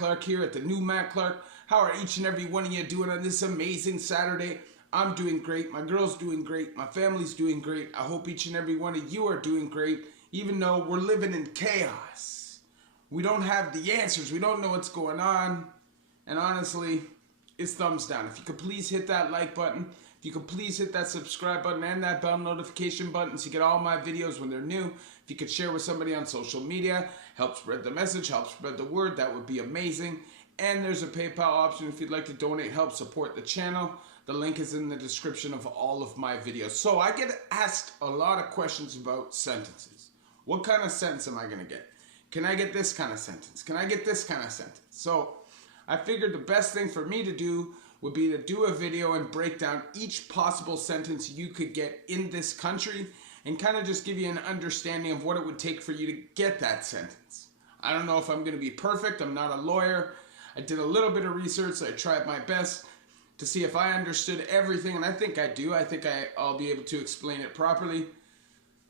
Clark here at the new Matt Clark. How are each and every one of you doing on this amazing Saturday? I'm doing great. My girl's doing great. My family's doing great. I hope each and every one of you are doing great, even though we're living in chaos. We don't have the answers. We don't know what's going on. And honestly, it's thumbs down. If you could please hit that like button. If you could please hit that subscribe button and that bell notification button so you get all my videos when they're new. If you could share with somebody on social media, help spread the message, help spread the word, that would be amazing. And there's a PayPal option if you'd like to donate, help support the channel. The link is in the description of all of my videos. So I get asked a lot of questions about sentences. What kind of sentence am I going to get? Can I get this kind of sentence? Can I get this kind of sentence? So I figured the best thing for me to do would be to do a video and break down each possible sentence you could get in this country and kind of just give you an understanding of what it would take for you to get that sentence. I don't know if I'm going to be perfect. I'm not a lawyer. I did a little bit of research. I tried my best to see if I understood everything, and I think I do. I think I'll be able to explain it properly.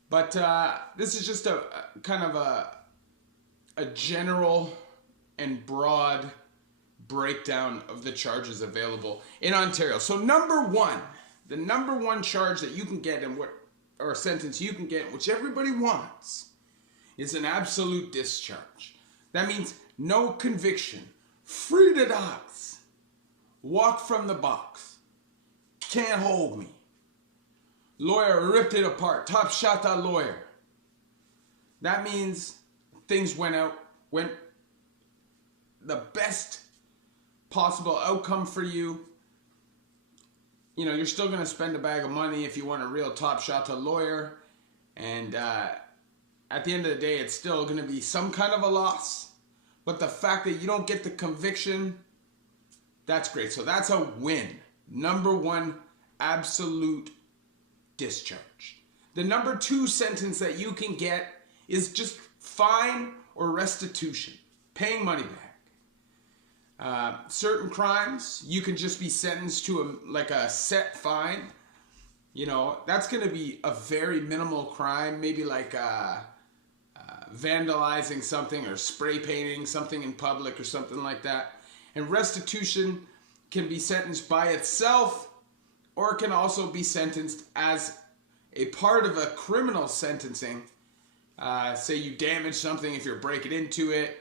But this is just a kind of a general and broad breakdown of the charges available in Ontario. So number one, the number one charge that you can get or sentence you can get, which everybody wants, is an absolute discharge. That means no conviction, free to dogs, walk from the box, can't hold me, lawyer ripped it apart, top shot that lawyer. That means things went the best possible outcome for you. You know, you're still going to spend a bag of money if you want a real top shot to lawyer, and at the end of the day it's still going to be some kind of a loss, but the fact that you don't get the conviction, that's great. So that's a win. Number one, absolute discharge. The number two sentence that you can get is just fine or restitution, paying money back. Certain crimes, you can just be sentenced to a set fine. You know, that's going to be a very minimal crime, maybe like vandalizing something or spray painting something in public or something like that. And restitution can be sentenced by itself, or it can also be sentenced as a part of a criminal sentencing. Say you damage something if you're breaking into it,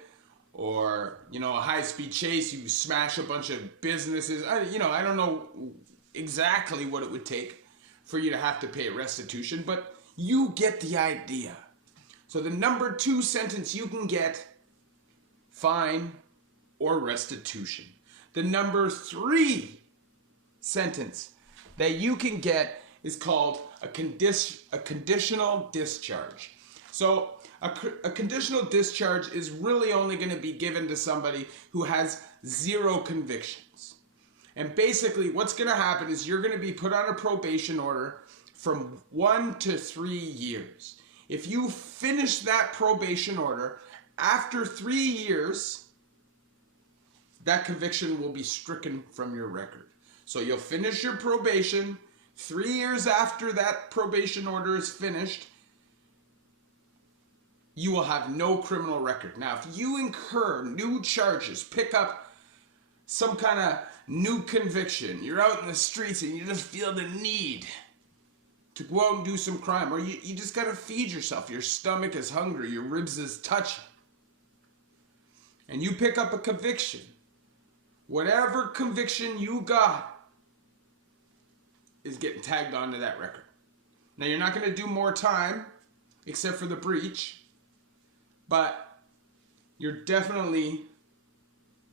or, you know, a high-speed chase, you smash a bunch of businesses. I don't know exactly what it would take for you to have to pay restitution, but you get the idea. So the number two sentence you can get, fine or restitution. The number three sentence that you can get is called a conditional discharge. So a conditional discharge is really only going to be given to somebody who has zero convictions. And basically what's going to happen is you're going to be put on a probation order from 1 to 3 years. If you finish that probation order after 3 years, that conviction will be stricken from your record. So you'll finish your probation. 3 years after that probation order is finished, you will have no criminal record. Now, if you incur new charges, pick up some kind of new conviction, you're out in the streets and you just feel the need to go out and do some crime, or you just got to feed yourself, your stomach is hungry, your ribs is touching, and you pick up a conviction, whatever conviction you got is getting tagged onto that record. Now, you're not going to do more time except for the breach, but you're definitely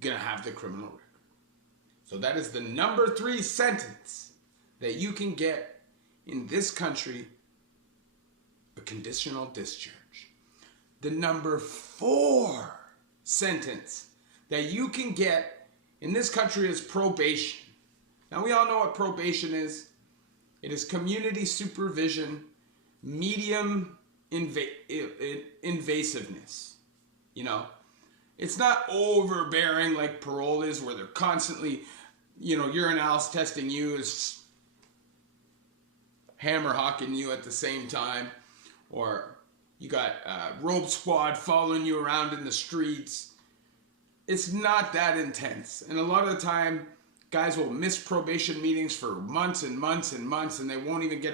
going to have the criminal record. So that is the number three sentence that you can get in this country, a conditional discharge. The number four sentence that you can get in this country is probation. Now, we all know what probation is. It is community supervision, medium invasiveness. You know, it's not overbearing like parole is, where they're constantly, urinalysis testing you, is hammer hawking you at the same time, or you got rope squad following you around in the streets. it's not that intense. And a lot of the time, guys will miss probation meetings for months and months and months, and they won't even get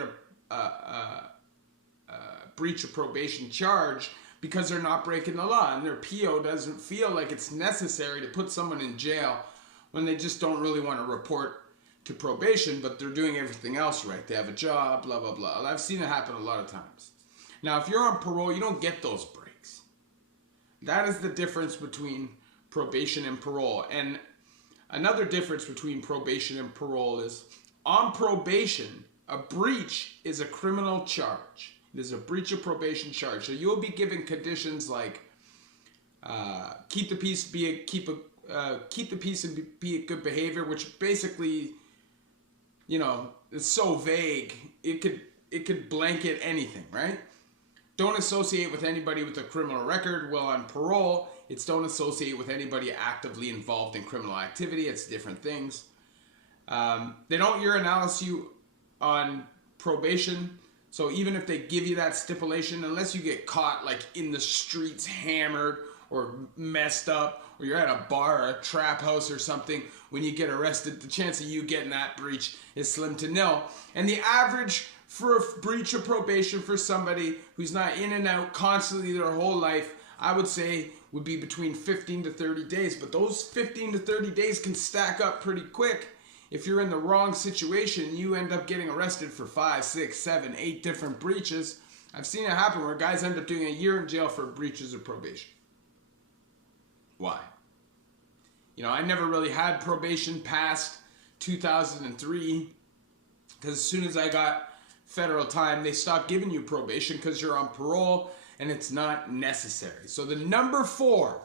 a breach of probation charge because they're not breaking the law, and their PO doesn't feel like it's necessary to put someone in jail when they just don't really want to report to probation, but they're doing everything else right. They have a job, blah, blah, blah. I've seen it happen a lot of times. Now, if you're on parole, you don't get those breaks. That is the difference between probation and parole. And another difference between probation and parole is on probation, a breach is a criminal charge. It is a breach of probation charge. So you'll be given conditions like keep the peace, keep the peace and be a good behavior, which basically, you know, it's so vague. It could blanket anything, right? Don't associate with anybody with a criminal record. Well, on parole, it's don't associate with anybody actively involved in criminal activity. It's different things. They don't urinalyze you on probation. So even if they give you that stipulation, unless you get caught like in the streets hammered or messed up, or you're at a bar or a trap house or something, when you get arrested, the chance of you getting that breach is slim to nil. And the average for a breach of probation for somebody who's not in and out constantly their whole life, I would say would be between 15 to 30 days. But those 15 to 30 days can stack up pretty quick. If you're in the wrong situation, you end up getting arrested for 5, 6, 7, 8 different breaches. I've seen it happen where guys end up doing a year in jail for breaches of probation. Why? You know, I never really had probation past 2003 because as soon as I got federal time, they stopped giving you probation because you're on parole and it's not necessary. So the number 4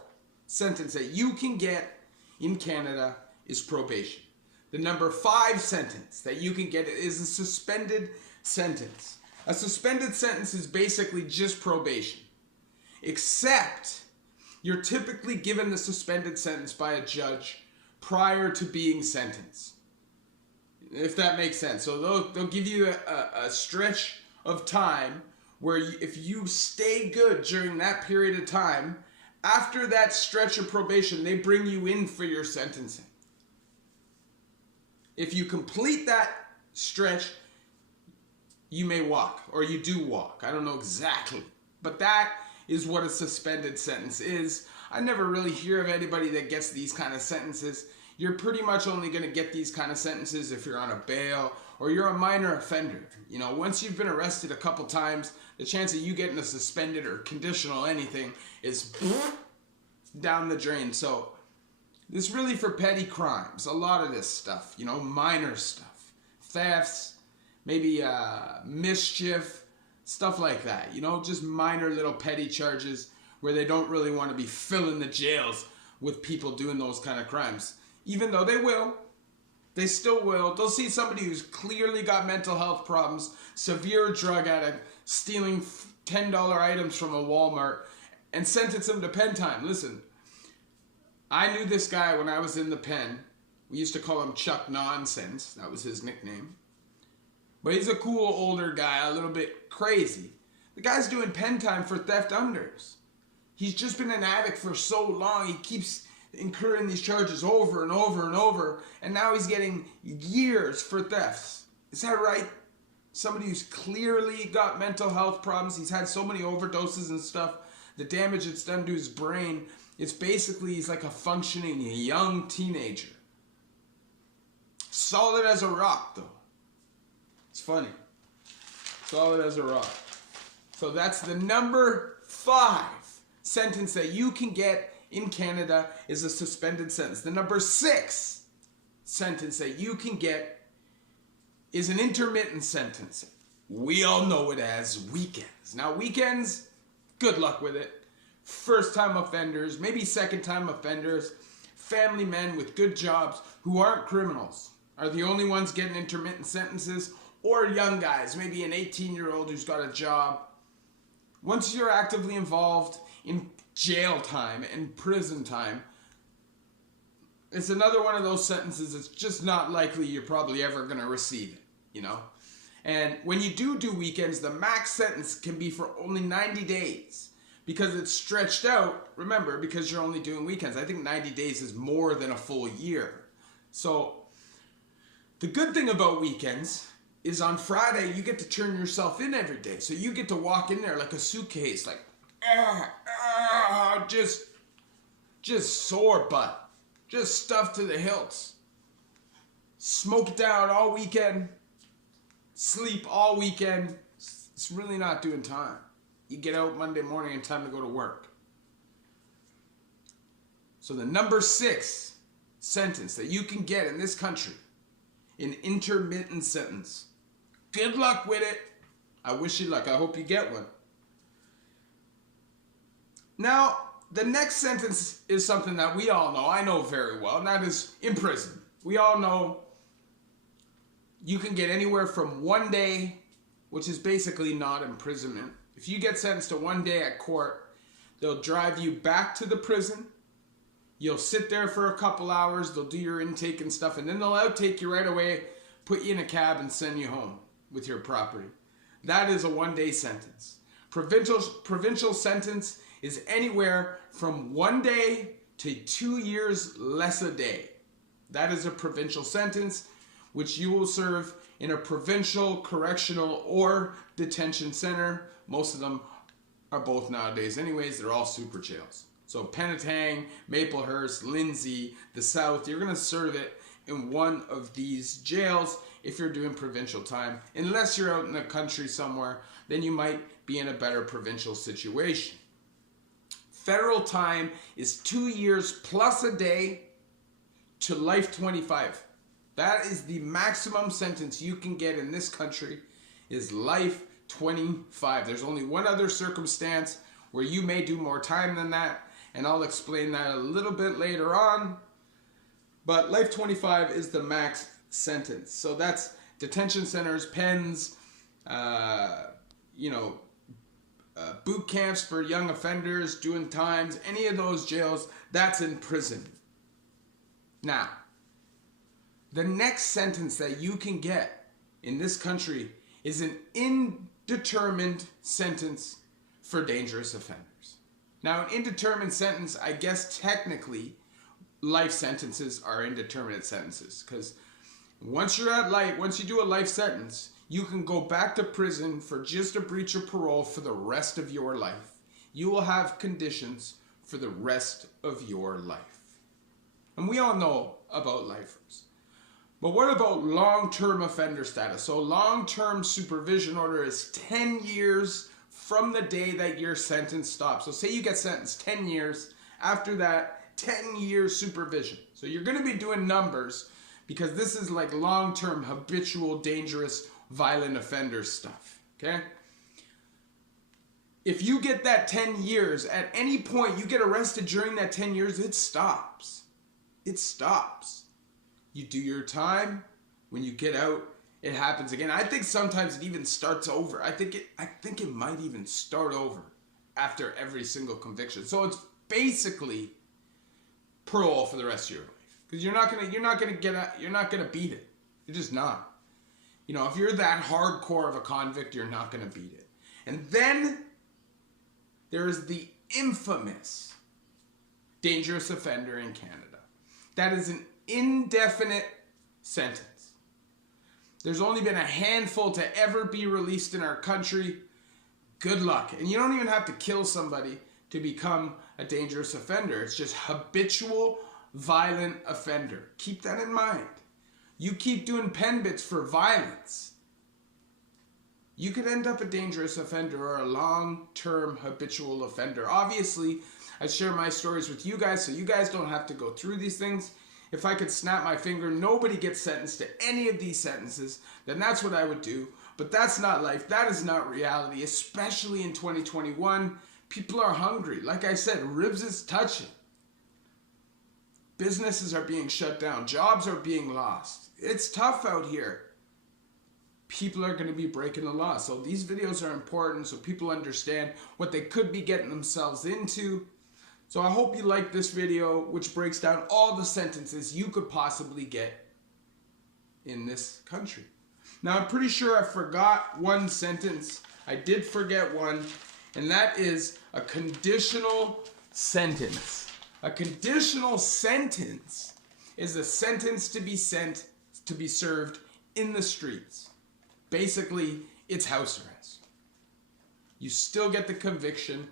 sentence that you can get in Canada is probation. The number 5 sentence that you can get is a suspended sentence. A suspended sentence is basically just probation, except you're typically given the suspended sentence by a judge prior to being sentenced, if that makes sense. So they'll give you a stretch of time where if you stay good during that period of time, after that stretch of probation, they bring you in for your sentencing. If you complete that stretch, you may walk, or you do walk. I don't know exactly, but that is what a suspended sentence is. I never really hear of anybody that gets these kind of sentences. You're pretty much only going to get these kind of sentences if you're on a bail or you're a minor offender. You know, once you've been arrested a couple times, the chance of you getting a suspended or conditional anything is down the drain. So this really for petty crimes. A lot of this stuff, you know, minor stuff, thefts, maybe mischief, stuff like that. You know, just minor little petty charges where they don't really want to be filling the jails with people doing those kind of crimes. Even though they will. They still will. They'll see somebody who's clearly got mental health problems, severe drug addict, stealing $10 items from a Walmart, and sentence him to pen time. Listen, I knew this guy when I was in the pen. We used to call him Chuck Nonsense. That was his nickname. But he's a cool older guy, a little bit crazy. The guy's doing pen time for theft unders. He's just been an addict for so long, he keeps incurring these charges over and over and over, and now he's getting years for thefts. Is that right? Somebody who's clearly got mental health problems, he's had so many overdoses and stuff, the damage it's done to his brain, it's basically he's like a functioning young teenager. Solid as a rock, though. It's funny. Solid as a rock. So that's the number 5 sentence that you can get in Canada is a suspended sentence. The number 6 sentence that you can get is an intermittent sentence. We all know it as weekends. Now weekends, good luck with it. First-time offenders, maybe second-time offenders, family men with good jobs who aren't criminals are the only ones getting intermittent sentences, or young guys, maybe an 18-year-old who's got a job. Once you're actively involved in jail time and prison time, it's another one of those sentences that's just not likely you're probably ever going to receive it, you know? And when you do weekends, the max sentence can be for only 90 days because it's stretched out, remember, because you're only doing weekends. I think 90 days is more than a full year. So the good thing about weekends is on Friday, you get to turn yourself in every day. So you get to walk in there like a suitcase, like, just sore butt, just stuffed to the hilts. Smoke it down all weekend, sleep all weekend. It's really not doing time. You get out Monday morning and time to go to work. So the number 6 sentence that you can get in this country, an intermittent sentence. Good luck with it. I wish you luck. I hope you get one. Now, the next sentence is something that we all know. I know very well, and that is in prison. We all know you can get anywhere from 1 day, which is basically not imprisonment. If you get sentenced to 1 day at court, they'll drive you back to the prison. You'll sit there for a couple hours. They'll do your intake and stuff, and then they'll outtake you right away, put you in a cab, and send you home with your property. That is a 1 day sentence. Provincial sentence is anywhere from 1 day to 2 years less a day. That is a provincial sentence, which you will serve in a provincial, correctional, or detention center. Most of them are both nowadays anyways. They're all super jails. So Penetang, Maplehurst, Lindsay, the South, you're going to serve it in one of these jails if you're doing provincial time. Unless you're out in the country somewhere, then you might be in a better provincial situation. Federal time is 2 years plus a day to life 25. That is the maximum sentence you can get in this country, is life 25. There's only one other circumstance where you may do more time than that, and I'll explain that a little bit later on. But life 25 is the max sentence. So that's detention centers, pens, boot camps for young offenders, doing times, any of those jails, that's in prison. Now, the next sentence that you can get in this country is an indeterminate sentence for dangerous offenders. Now, an indeterminate sentence, I guess technically, life sentences are indeterminate sentences, because once you're at life, once you do a life sentence, you can go back to prison for just a breach of parole for the rest of your life. You will have conditions for the rest of your life. And we all know about lifers. But what about long-term offender status? So long-term supervision order is 10 years from the day that your sentence stops. So say you get sentenced 10 years. After that, 10 years supervision. So you're going to be doing numbers, because this is like long-term, habitual, dangerous, violent offender stuff. Okay? If you get that 10 years, at any point you get arrested during that 10 years, it stops. It stops. You do your time. When you get out, it happens again. I think sometimes it even starts over. I think it might even start over after every single conviction. So it's basically parole for the rest of your life, because you're not gonna beat it. You're just not. You know, if you're that hardcore of a convict, you're not gonna beat it. And then there is the infamous dangerous offender in Canada. That is an indefinite sentence. There's only been a handful to ever be released in our country. Good luck. And you don't even have to kill somebody to become a dangerous offender. It's just habitual, violent offender. Keep that in mind. You keep doing pen bits for violence, you could end up a dangerous offender or a long-term habitual offender. Obviously, I share my stories with you guys so you guys don't have to go through these things. If I could snap my finger, nobody gets sentenced to any of these sentences, then that's what I would do. But that's not life. That is not reality, especially in 2021. People are hungry. Like I said, ribs is touching. Businesses are being shut down. Jobs are being lost. It's tough out here. People are going to be breaking the law. So these videos are important so people understand what they could be getting themselves into. So I hope you like this video, which breaks down all the sentences you could possibly get in this country. Now, I'm pretty sure I forgot one sentence. I did forget one, and that is a conditional sentence. A conditional sentence is a sentence to be sent to be served in the streets. Basically, it's house arrest. You still get the conviction.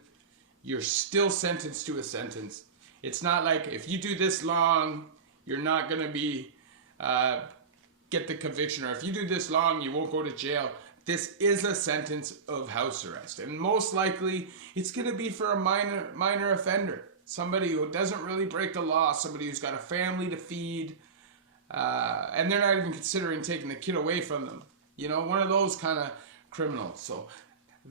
You're still sentenced to a sentence. It's not like if you do this long, you're not going to be get the conviction, or if you do this long, you won't go to jail. This is a sentence of house arrest, and most likely it's going to be for a minor offender, somebody who doesn't really break the law, somebody who's got a family to feed, and they're not even considering taking the kid away from them. You know, one of those kind of criminals. So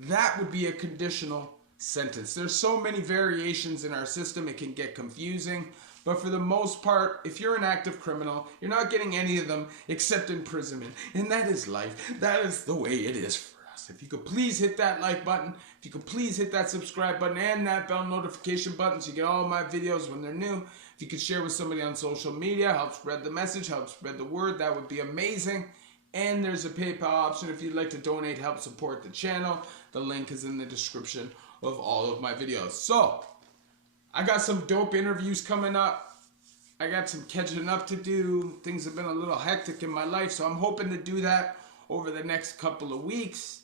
that would be a conditional sentence. There's so many variations in our system, it can get confusing. But for the most part, if you're an active criminal, you're not getting any of them except imprisonment. And that is life. That is the way it is for us. If you could please hit that like button, if you could please hit that subscribe button and that bell notification button so you get all of my videos when they're new. If you could share with somebody on social media, help spread the message, help spread the word, that would be amazing. And there's a PayPal option if you'd like to donate, help support the channel. The link is in the description of all of my videos. So, I got some dope interviews coming up. I got some catching up to do. Things have been a little hectic in my life, so I'm hoping to do that over the next couple of weeks.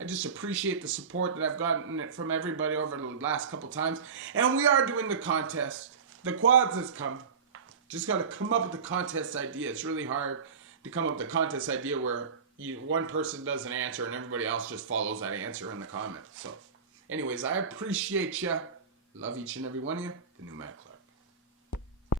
I just appreciate the support that I've gotten from everybody over the last couple times. And we are doing the contest. The quads has come. Just got to come up with the contest idea. It's really hard to come up with the contest idea where one person does an answer and everybody else just follows that answer in the comments. So, anyways, I appreciate you. Love each and every one of you. The New Matt Club.